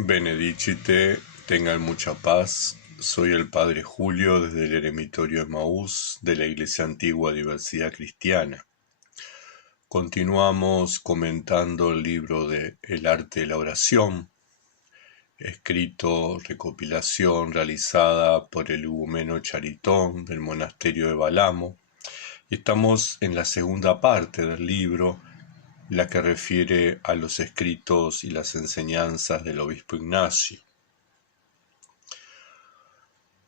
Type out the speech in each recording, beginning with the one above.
Benedicite, tengan mucha paz. Soy el Padre Julio desde el Eremitorio Emaús de la Iglesia Antigua Diversidad Cristiana. Continuamos comentando el libro de El arte de la oración, recopilación realizada por el igumeno Charitón del monasterio de Balamo. Estamos en la segunda parte del libro, la que refiere a los escritos y las enseñanzas del obispo Ignacio.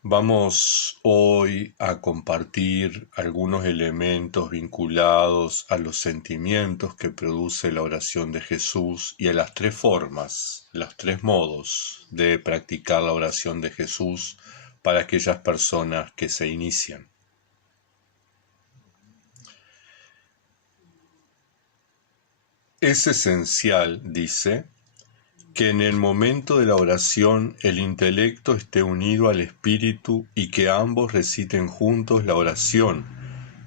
Vamos hoy a compartir algunos elementos vinculados a los sentimientos que produce la oración de Jesús y a las tres formas, los tres modos de practicar la oración de Jesús para aquellas personas que se inician. Es esencial, dice, que en el momento de la oración el intelecto esté unido al espíritu y que ambos reciten juntos la oración,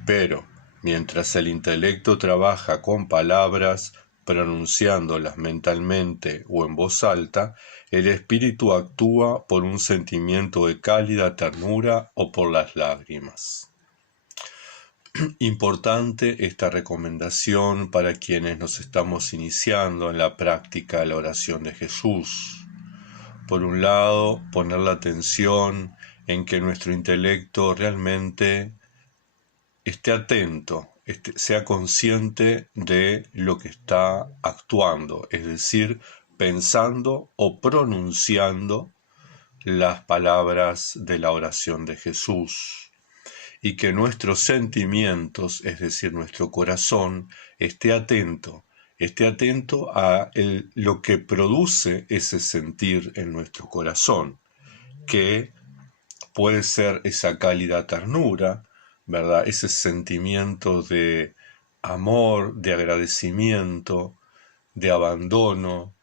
pero mientras el intelecto trabaja con palabras, pronunciándolas mentalmente o en voz alta, el espíritu actúa por un sentimiento de cálida ternura o por las lágrimas. Importante esta recomendación para quienes nos estamos iniciando en la práctica de la oración de Jesús. Por un lado, poner la atención en que nuestro intelecto realmente esté atento, sea consciente de lo que está actuando, es decir, pensando o pronunciando las palabras de la oración de Jesús. Y que nuestros sentimientos, es decir, nuestro corazón, esté atento a lo que produce ese sentir en nuestro corazón, que puede ser esa cálida ternura, ¿verdad? Ese sentimiento de amor, de agradecimiento, de abandono,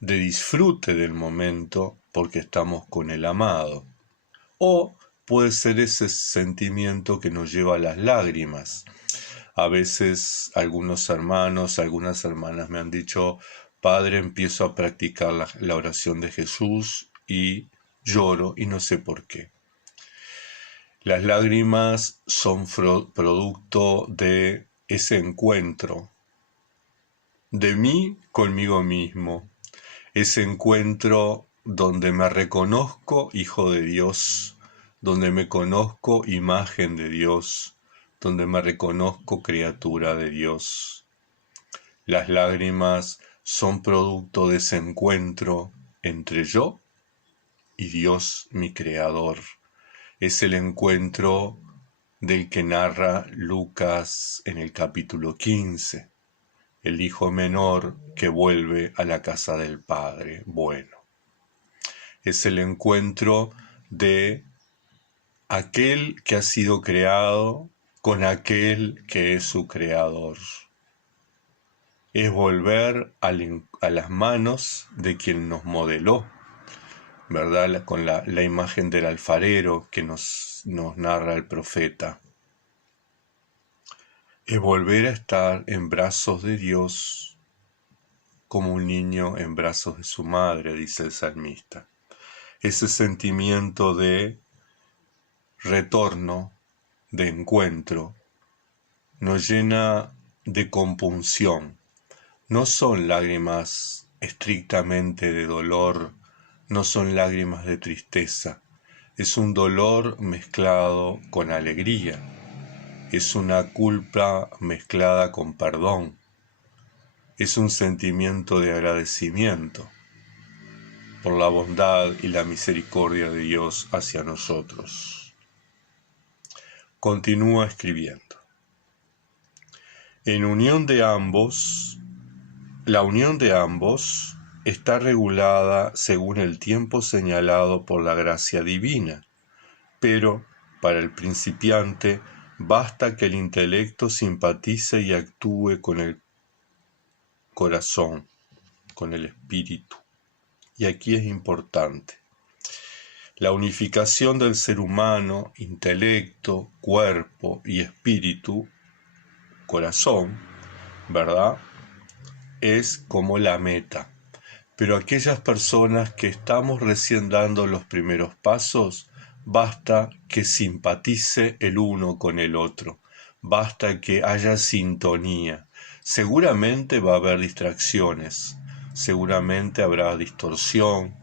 de disfrute del momento porque estamos con el amado. O puede ser ese sentimiento que nos lleva a las lágrimas. A veces algunos hermanos, algunas hermanas me han dicho: Padre, empiezo a practicar la oración de Jesús y lloro y no sé por qué. Las lágrimas son producto de ese encuentro de mí conmigo mismo, ese encuentro donde me reconozco hijo de Dios, donde me conozco imagen de Dios, donde me reconozco criatura de Dios. Las lágrimas son producto de ese encuentro entre yo y Dios, mi Creador. Es el encuentro del que narra Lucas en el capítulo 15, el hijo menor que vuelve a la casa del Padre bueno. Es el encuentro de aquel que ha sido creado con aquel que es su creador. Es volver a las manos de quien nos modeló, ¿verdad? Con la imagen del alfarero que nos narra el profeta. Es volver a estar en brazos de Dios como un niño en brazos de su madre, dice el salmista. Ese sentimiento de retorno, de encuentro, nos llena de compunción. No son lágrimas estrictamente de dolor, no son lágrimas de tristeza. Es un dolor mezclado con alegría. Es una culpa mezclada con perdón. Es un sentimiento de agradecimiento por la bondad y la misericordia de Dios hacia nosotros. Continúa escribiendo. La unión de ambos está regulada según el tiempo señalado por la gracia divina, pero para el principiante basta que el intelecto simpatice y actúe con el corazón, con el espíritu. Y aquí es importante. La unificación del ser humano, intelecto, cuerpo y espíritu, corazón, ¿verdad? Es como la meta. Pero aquellas personas que estamos recién dando los primeros pasos, basta que simpatice el uno con el otro, basta que haya sintonía. Seguramente va a haber distracciones, seguramente habrá distorsión,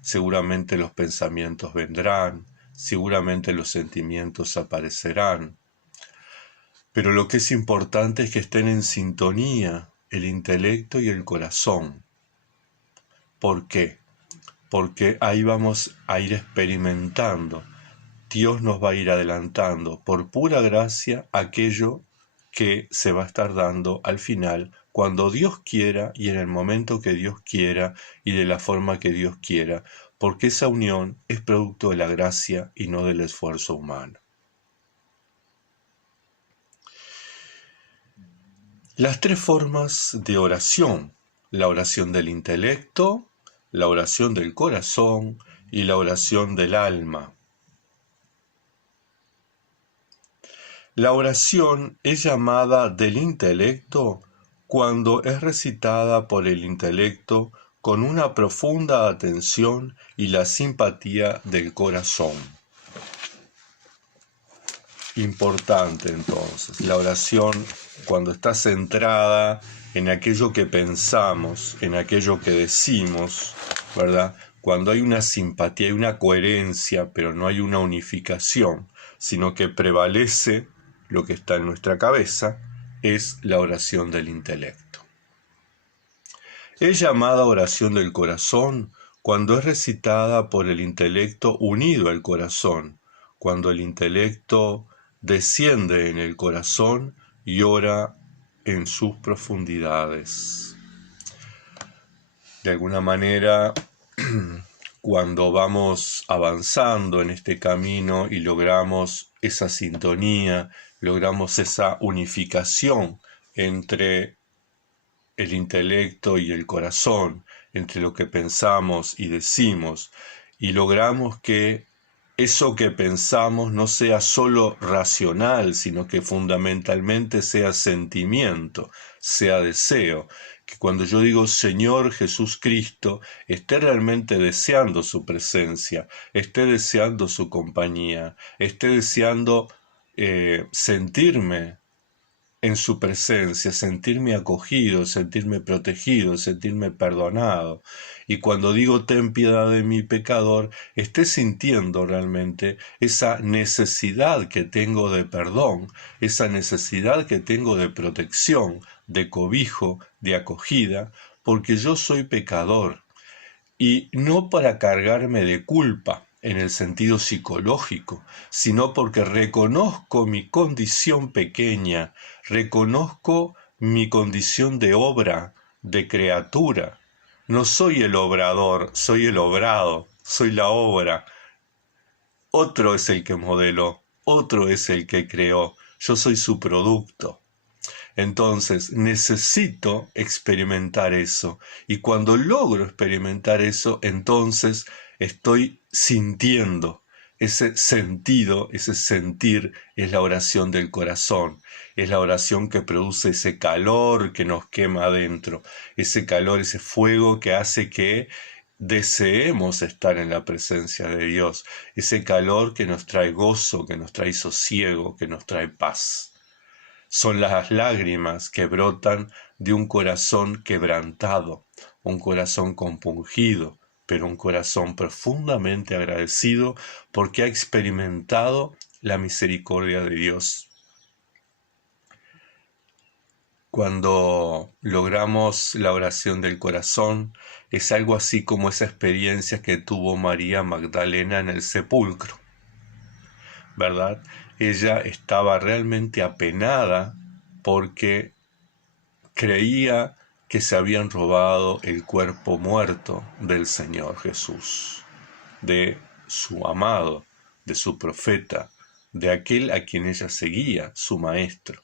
seguramente los pensamientos vendrán, seguramente los sentimientos aparecerán. Pero lo que es importante es que estén en sintonía el intelecto y el corazón. ¿Por qué? Porque ahí vamos a ir experimentando. Dios nos va a ir adelantando por pura gracia aquello que se va a estar dando al final, cuando Dios quiera y en el momento que Dios quiera y de la forma que Dios quiera, porque esa unión es producto de la gracia y no del esfuerzo humano. Las tres formas de oración: la oración del intelecto, la oración del corazón y la oración del alma. La oración es llamada del intelecto cuando es recitada por el intelecto con una profunda atención y la simpatía del corazón. Importante entonces, la oración cuando está centrada en aquello que pensamos, en aquello que decimos, ¿verdad? Cuando hay una simpatía, hay una coherencia, pero no hay una unificación, sino que prevalece lo que está en nuestra cabeza, es la oración del intelecto. Es llamada oración del corazón cuando es recitada por el intelecto unido al corazón, cuando el intelecto desciende en el corazón y ora en sus profundidades. De alguna manera, cuando vamos avanzando en este camino y logramos esa sintonía, logramos esa unificación entre el intelecto y el corazón, entre lo que pensamos y decimos, y logramos que eso que pensamos no sea solo racional, sino que fundamentalmente sea sentimiento, sea deseo. Que cuando yo digo Señor Jesús Cristo, esté realmente deseando su presencia, esté deseando su compañía, esté deseando sentirme en su presencia, sentirme acogido, sentirme protegido, sentirme perdonado. Y cuando digo ten piedad de mi pecador, esté sintiendo realmente esa necesidad que tengo de perdón, esa necesidad que tengo de protección, de cobijo, de acogida, porque yo soy pecador. Y no para cargarme de culpa en el sentido psicológico, sino porque reconozco mi condición pequeña, reconozco mi condición de obra, de criatura. No soy el obrador, soy el obrado, soy la obra. Otro es el que modeló, otro es el que creó, yo soy su producto. Entonces necesito experimentar eso, y cuando logro experimentar eso, entonces estoy sintiendo ese sentido, ese sentir. Es la oración del corazón, es la oración que produce ese calor que nos quema adentro, ese calor, ese fuego que hace que deseemos estar en la presencia de Dios, ese calor que nos trae gozo, que nos trae sosiego, que nos trae paz. Son las lágrimas que brotan de un corazón quebrantado, un corazón compungido, pero un corazón profundamente agradecido porque ha experimentado la misericordia de Dios. Cuando logramos la oración del corazón, es algo así como esa experiencia que tuvo María Magdalena en el sepulcro, ¿verdad? Ella estaba realmente apenada porque creía que se habían robado el cuerpo muerto del Señor Jesús, de su amado, de su profeta, de aquel a quien ella seguía, su maestro.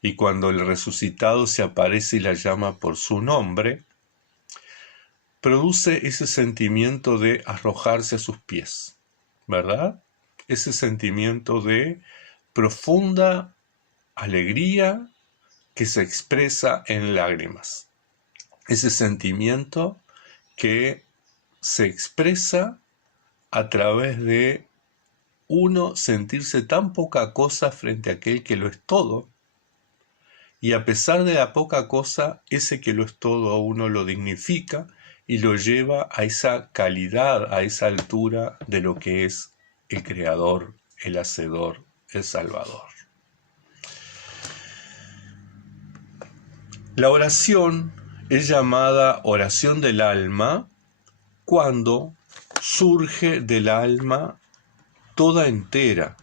Y cuando el resucitado se aparece y la llama por su nombre, produce ese sentimiento de arrojarse a sus pies, ¿verdad? Ese sentimiento de profunda alegría que se expresa en lágrimas. Ese sentimiento que se expresa a través de uno sentirse tan poca cosa frente a aquel que lo es todo, y a pesar de la poca cosa, ese que lo es todo a uno lo dignifica y lo lleva a esa calidad, a esa altura de lo que es el Creador, el Hacedor, el Salvador. La oración es llamada oración del alma cuando surge del alma toda entera,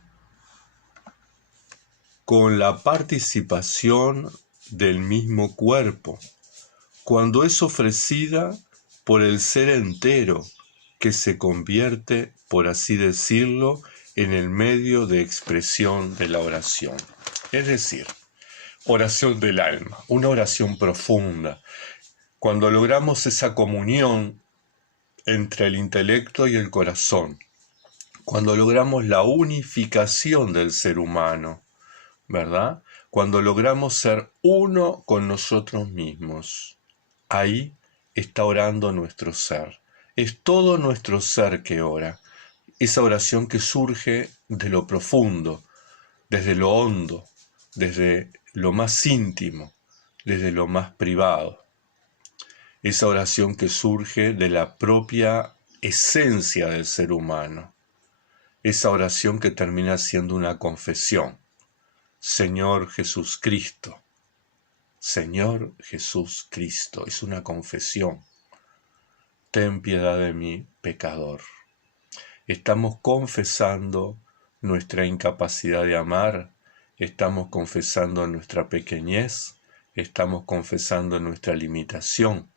con la participación del mismo cuerpo, cuando es ofrecida por el ser entero, que se convierte, por así decirlo, en el medio de expresión de la oración. Es decir, oración del alma, una oración profunda. Cuando logramos esa comunión entre el intelecto y el corazón, cuando logramos la unificación del ser humano, ¿verdad? Cuando logramos ser uno con nosotros mismos, ahí está orando nuestro ser. Es todo nuestro ser que ora. Esa oración que surge de lo profundo, desde lo hondo, desde lo más íntimo, desde lo más privado. Esa oración que surge de la propia esencia del ser humano. Esa oración que termina siendo una confesión. Señor Jesús Cristo. Señor Jesús Cristo. Es una confesión. Ten piedad de mí, pecador. Estamos confesando nuestra incapacidad de amar, estamos confesando nuestra pequeñez, estamos confesando nuestra limitación,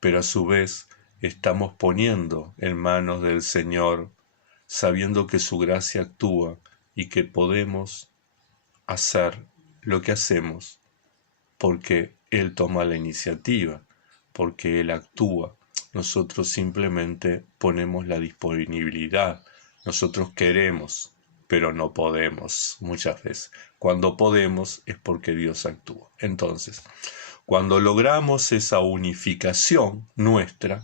pero a su vez estamos poniendo en manos del Señor, sabiendo que su gracia actúa y que podemos hacer lo que hacemos porque Él toma la iniciativa, porque Él actúa. Nosotros simplemente ponemos la disponibilidad. Nosotros queremos, pero no podemos muchas veces. Cuando podemos es porque Dios actúa. Entonces, cuando logramos esa unificación nuestra,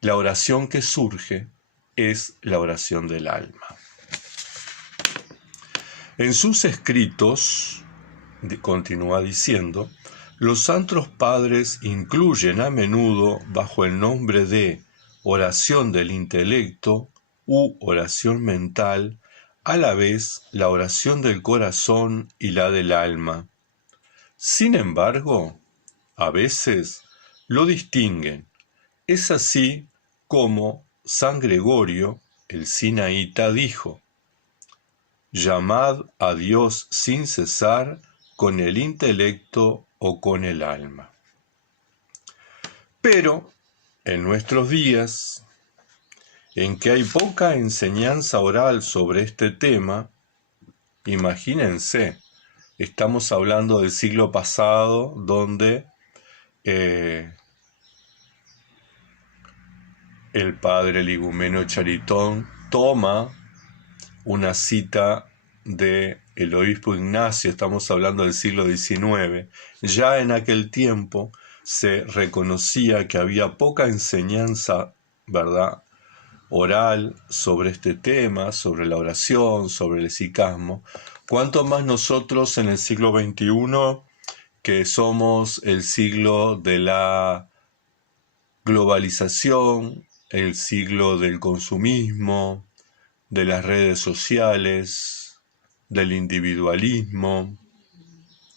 la oración que surge es la oración del alma. En sus escritos, continúa diciendo, los santos padres incluyen a menudo bajo el nombre de oración del intelecto u oración mental, a la vez la oración del corazón y la del alma. Sin embargo, a veces lo distinguen. Es así como San Gregorio, el sinaíta, dijo: llamad a Dios sin cesar con el intelecto o con el alma. Pero en nuestros días, en que hay poca enseñanza oral sobre este tema, imagínense, estamos hablando del siglo pasado, donde el padre Ligumeno Charitón toma una cita de el obispo Ignacio, estamos hablando del siglo XIX. Ya en aquel tiempo se reconocía que había poca enseñanza, ¿verdad?, oral sobre este tema, sobre la oración, sobre el sicasmo. Cuanto más nosotros en el siglo XXI, que somos el siglo de la globalización, el siglo del consumismo, de las redes sociales, del individualismo,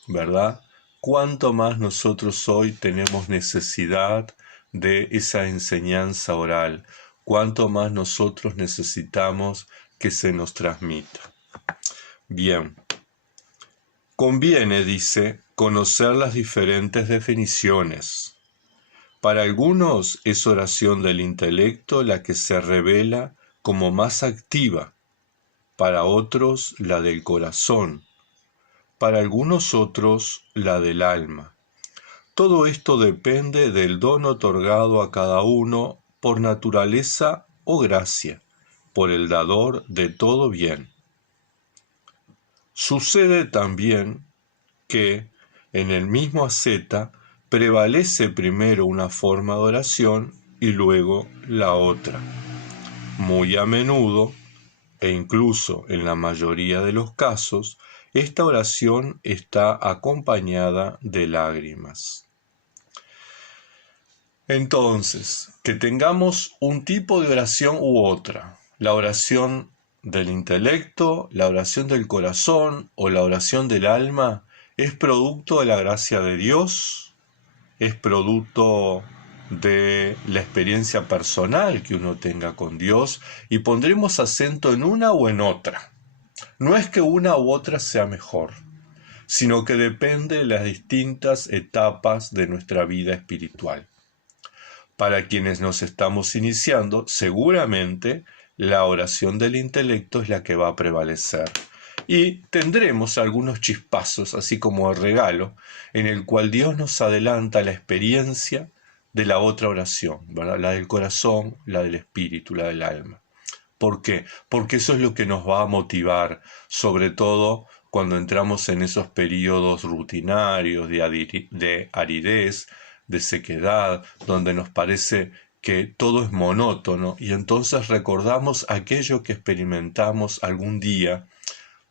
¿verdad? Cuánto más nosotros hoy tenemos necesidad de esa enseñanza oral, cuánto más nosotros necesitamos que se nos transmita. Bien, conviene, dice, conocer las diferentes definiciones. Para algunos es oración del intelecto la que se revela como más activa, para otros la del corazón, para algunos otros la del alma. Todo esto depende del don otorgado a cada uno por naturaleza o gracia, por el dador de todo bien. Sucede también que en el mismo asceta prevalece primero una forma de oración y luego la otra. Muy a menudo, e incluso en la mayoría de los casos, esta oración está acompañada de lágrimas. Entonces, que tengamos un tipo de oración u otra, la oración del intelecto, la oración del corazón o la oración del alma, es producto de la gracia de Dios, es producto de la experiencia personal que uno tenga con Dios, y pondremos acento en una o en otra. No es que una u otra sea mejor, sino que depende de las distintas etapas de nuestra vida espiritual. Para quienes nos estamos iniciando, seguramente la oración del intelecto es la que va a prevalecer. Y tendremos algunos chispazos, así como el regalo, en el cual Dios nos adelanta la experiencia de la otra oración, ¿verdad? La del corazón, la del espíritu, la del alma. ¿Por qué? Porque eso es lo que nos va a motivar, sobre todo cuando entramos en esos periodos rutinarios de aridez, de sequedad, donde nos parece que todo es monótono, y entonces recordamos aquello que experimentamos algún día,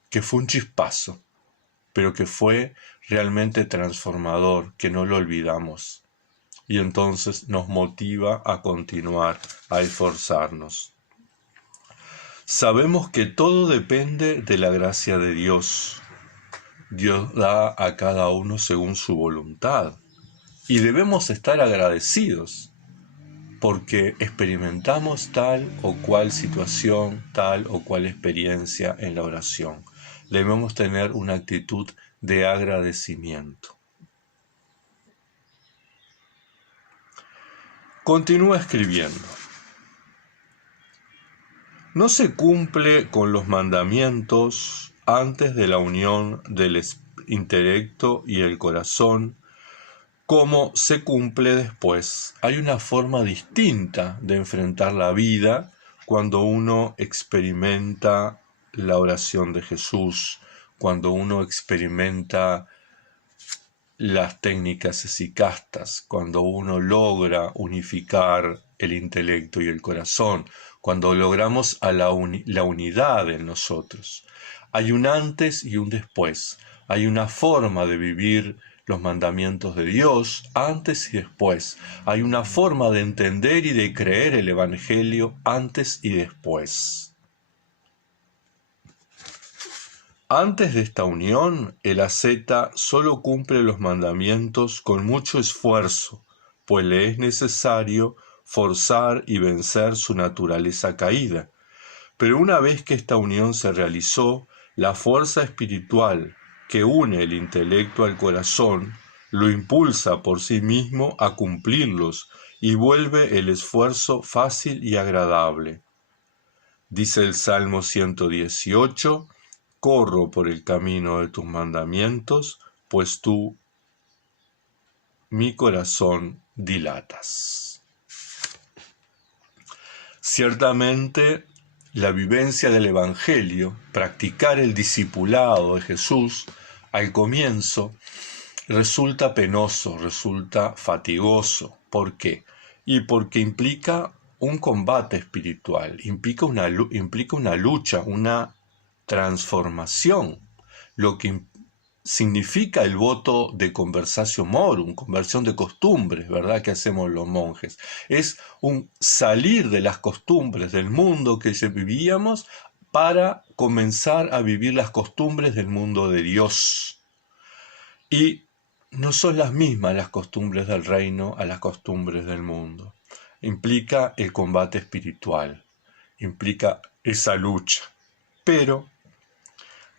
que fue un chispazo, pero que fue realmente transformador, que no lo olvidamos, y entonces nos motiva a continuar, a esforzarnos. Sabemos que todo depende de la gracia de Dios. Dios da a cada uno según su voluntad. Y debemos estar agradecidos porque experimentamos tal o cual situación, tal o cual experiencia en la oración. Debemos tener una actitud de agradecimiento. Continúa escribiendo. No se cumple con los mandamientos antes de la unión del intelecto y el corazón, como se cumple después. Hay una forma distinta de enfrentar la vida cuando uno experimenta la oración de Jesús, cuando uno experimenta las técnicas esicastas, cuando uno logra unificar el intelecto y el corazón, cuando logramos a la unidad en nosotros. Hay un antes y un después. Hay una forma de vivir los mandamientos de Dios antes y después. Hay una forma de entender y de creer el Evangelio antes y después. Antes de esta unión, el asceta solo cumple los mandamientos con mucho esfuerzo, pues le es necesario forzar y vencer su naturaleza caída. Pero una vez que esta unión se realizó, la fuerza espiritual que une el intelecto al corazón lo impulsa por sí mismo a cumplirlos y vuelve el esfuerzo fácil y agradable. Dice el Salmo 118, corro por el camino de tus mandamientos, pues tú mi corazón dilatas. Ciertamente, la vivencia del Evangelio, practicar el discipulado de Jesús, al comienzo resulta penoso, resulta fatigoso. ¿Por qué? Y porque implica un combate espiritual, implica una lucha, una transformación, lo que significa el voto de conversatio morum, conversión de costumbres, ¿verdad?, que hacemos los monjes. Es un salir de las costumbres del mundo que vivíamos para comenzar a vivir las costumbres del mundo de Dios. Y no son las mismas las costumbres del reino a las costumbres del mundo. Implica el combate espiritual, implica esa lucha. Pero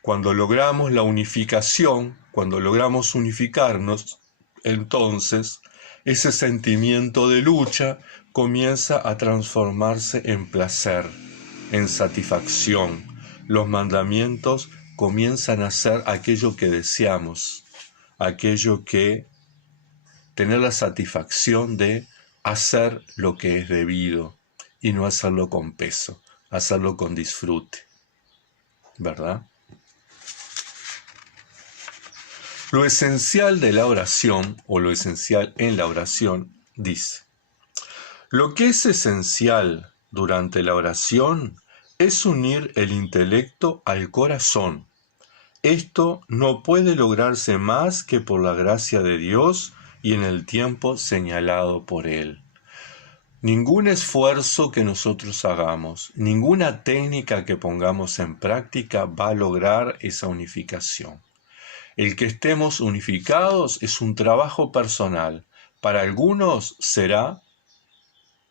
cuando logramos la unificación, cuando logramos unificarnos, entonces ese sentimiento de lucha comienza a transformarse en placer, en satisfacción. Los mandamientos comienzan a ser aquello que deseamos, aquello que tener la satisfacción de hacer lo que es debido y no hacerlo con peso, hacerlo con disfrute, ¿verdad? Lo esencial de la oración, o lo esencial en la oración, dice: Lo que es esencial durante la oración es unir el intelecto al corazón. Esto no puede lograrse más que por la gracia de Dios y en el tiempo señalado por Él. Ningún esfuerzo que nosotros hagamos, ninguna técnica que pongamos en práctica va a lograr esa unificación. El que estemos unificados es un trabajo personal. Para algunos será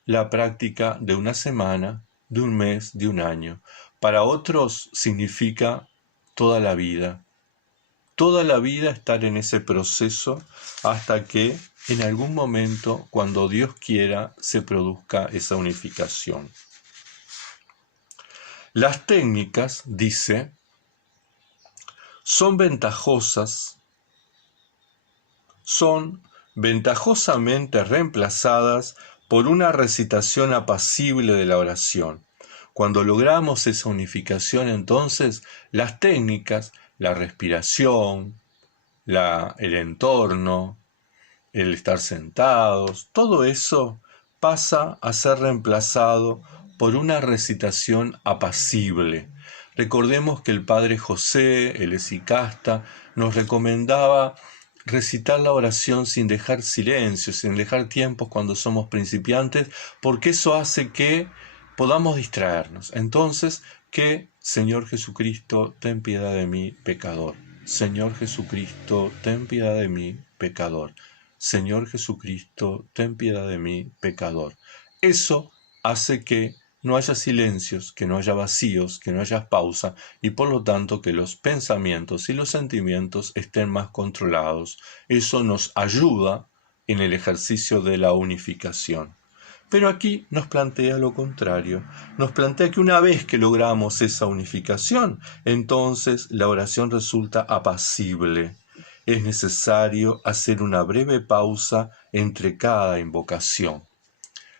la práctica de una semana, de un mes, de un año. Para otros significa toda la vida estar en ese proceso hasta que en algún momento, cuando Dios quiera, se produzca esa unificación. Las técnicas, dice, son ventajosamente reemplazadas por una recitación apacible de la oración. Cuando logramos esa unificación, entonces, las técnicas, la respiración, el entorno, el estar sentados, todo eso pasa a ser reemplazado por una recitación apacible. Recordemos que el Padre José, el esicasta, nos recomendaba recitar la oración sin dejar silencio, sin dejar tiempos cuando somos principiantes, porque eso hace que podamos distraernos. Entonces, que Señor Jesucristo, ten piedad de mí, pecador. Señor Jesucristo, ten piedad de mí, pecador. Señor Jesucristo, ten piedad de mí, pecador. Eso hace que no haya silencios, que no haya vacíos, que no haya pausa y por lo tanto que los pensamientos y los sentimientos estén más controlados. Eso nos ayuda en el ejercicio de la unificación. Pero aquí nos plantea lo contrario, nos plantea que una vez que logramos esa unificación, entonces la oración resulta apacible. Es necesario hacer una breve pausa entre cada invocación.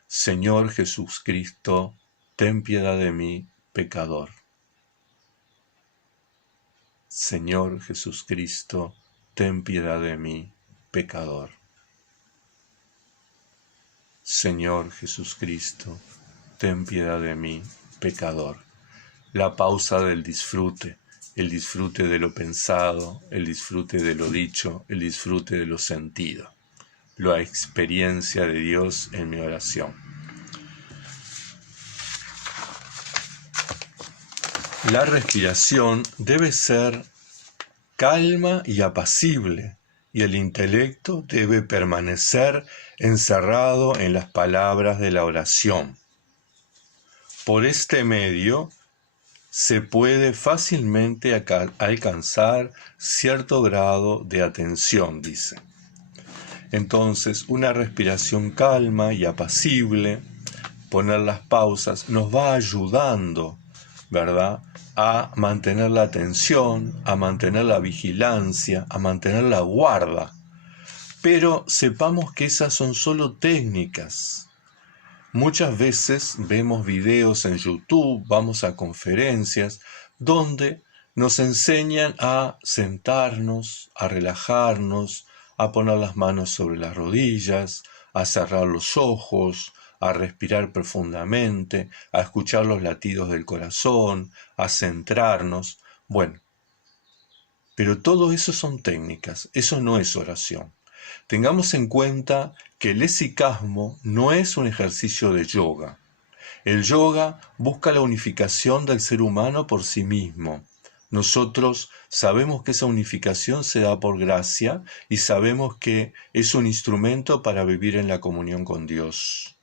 Señor Jesucristo, ten piedad de mí, pecador. Señor Jesucristo, ten piedad de mí, pecador. Señor Jesucristo, ten piedad de mí, pecador. La pausa del disfrute, el disfrute de lo pensado, el disfrute de lo dicho, el disfrute de lo sentido. La experiencia de Dios en mi oración. La respiración debe ser calma y apacible, y el intelecto debe permanecer encerrado en las palabras de la oración. Por este medio se puede fácilmente alcanzar cierto grado de atención, dice. Entonces, una respiración calma y apacible, poner las pausas, nos va ayudando, ¿verdad?, a mantener la atención, a mantener la vigilancia, a mantener la guarda. Pero sepamos que esas son solo técnicas. Muchas veces vemos videos en YouTube, vamos a conferencias, donde nos enseñan a sentarnos, a relajarnos, a poner las manos sobre las rodillas, a cerrar los ojos, a respirar profundamente, a escuchar los latidos del corazón, a centrarnos. Bueno, pero todo eso son técnicas, eso no es oración. Tengamos en cuenta que el esicasmo no es un ejercicio de yoga. El yoga busca la unificación del ser humano por sí mismo. Nosotros sabemos que esa unificación se da por gracia y sabemos que es un instrumento para vivir en la comunión con Dios.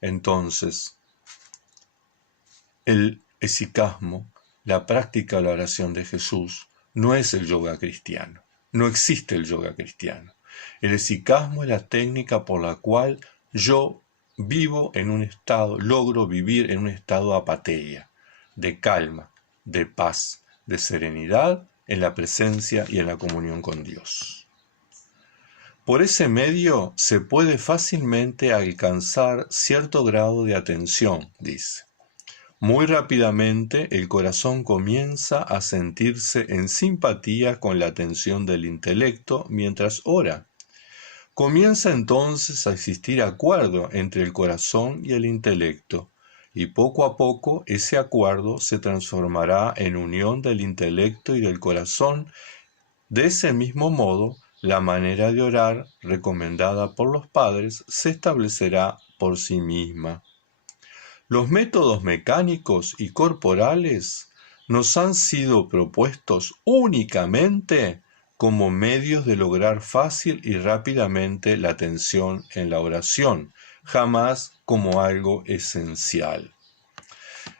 Entonces, el esicasmo, la práctica de la oración de Jesús, no es el yoga cristiano. No existe el yoga cristiano. El esicasmo es la técnica por la cual yo vivo en un estado, logro vivir en un estado de apateia, de calma, de paz, de serenidad en la presencia y en la comunión con Dios. Por ese medio se puede fácilmente alcanzar cierto grado de atención, dice. Muy rápidamente el corazón comienza a sentirse en simpatía con la atención del intelecto mientras ora. Comienza entonces a existir acuerdo entre el corazón y el intelecto, y poco a poco ese acuerdo se transformará en unión del intelecto y del corazón. De ese mismo modo, la manera de orar recomendada por los padres se establecerá por sí misma. Los métodos mecánicos y corporales nos han sido propuestos únicamente como medios de lograr fácil y rápidamente la atención en la oración, jamás como algo esencial.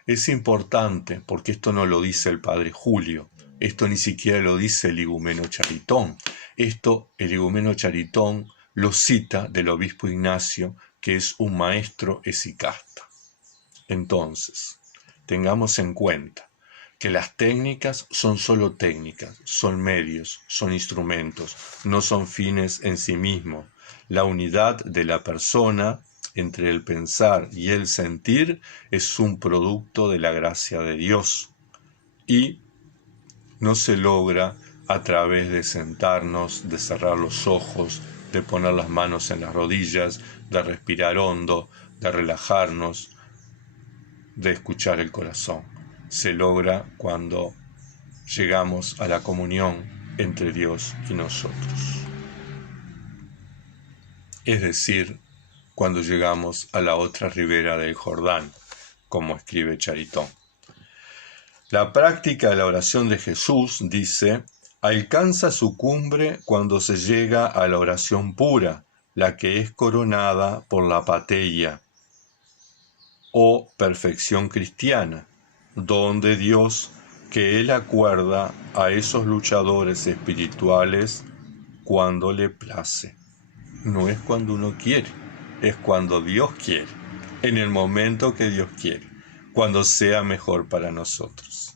Es importante, porque esto no lo dice el padre Julio, esto ni siquiera lo dice el igumeno Charitón, esto el igumeno Charitón lo cita del obispo Ignacio, que es un maestro esicasta. Entonces, tengamos en cuenta que las técnicas son solo técnicas, son medios, son instrumentos, no son fines en sí mismos. La unidad de la persona entre el pensar y el sentir es un producto de la gracia de Dios y no se logra a través de sentarnos, de cerrar los ojos, de poner las manos en las rodillas, de respirar hondo, de relajarnos, de escuchar el corazón. Se logra cuando llegamos a la comunión entre Dios y nosotros. Es decir, cuando llegamos a la otra ribera del Jordán, como escribe Charitón. La práctica de la oración de Jesús, dice, alcanza su cumbre cuando se llega a la oración pura, la que es coronada por la pateia, o perfección cristiana, don de Dios que Él acuerda a esos luchadores espirituales cuando le place. No es cuando uno quiere, es cuando Dios quiere, en el momento que Dios quiere, cuando sea mejor para nosotros.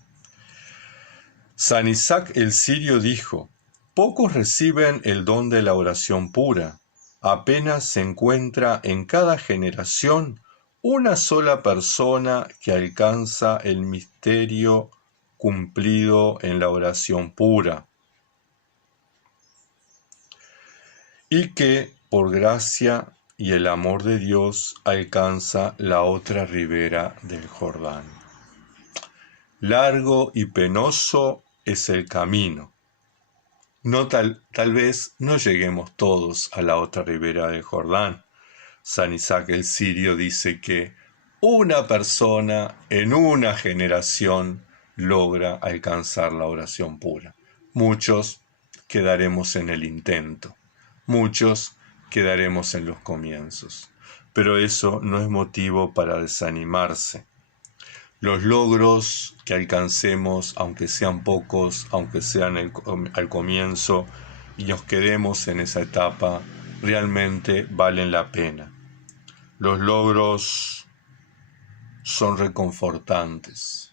San Isaac el Sirio dijo, pocos reciben el don de la oración pura, apenas se encuentra en cada generación una sola persona que alcanza el misterio cumplido en la oración pura y que, por gracia y el amor de Dios, alcanza la otra ribera del Jordán. Largo y penoso es el camino. Tal vez no lleguemos todos a la otra ribera del Jordán. San Isaac el Sirio dice que una persona en una generación logra alcanzar la oración pura. Muchos quedaremos en el intento, muchos quedaremos en los comienzos, pero eso no es motivo para desanimarse. Los logros que alcancemos, aunque sean pocos, aunque sean al comienzo, y nos quedemos en esa etapa, realmente valen la pena. Los logros son reconfortantes.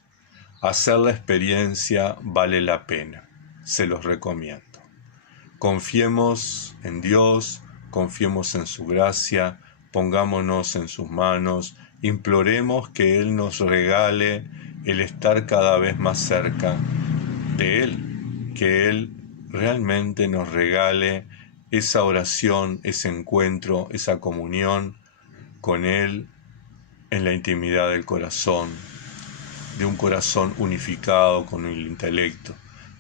Hacer la experiencia vale la pena. Se los recomiendo. Confiemos en Dios, confiemos en su gracia, pongámonos en sus manos, imploremos que Él nos regale el estar cada vez más cerca de Él, que Él realmente nos regale esa oración, ese encuentro, esa comunión con Él en la intimidad del corazón, de un corazón unificado con el intelecto.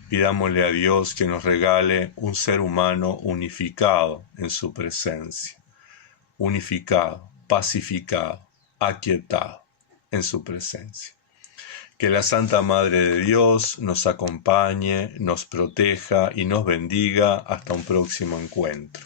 Pidámosle a Dios que nos regale un ser humano unificado en su presencia, unificado, pacificado, aquietado en su presencia. Que la Santa Madre de Dios nos acompañe, nos proteja y nos bendiga hasta un próximo encuentro.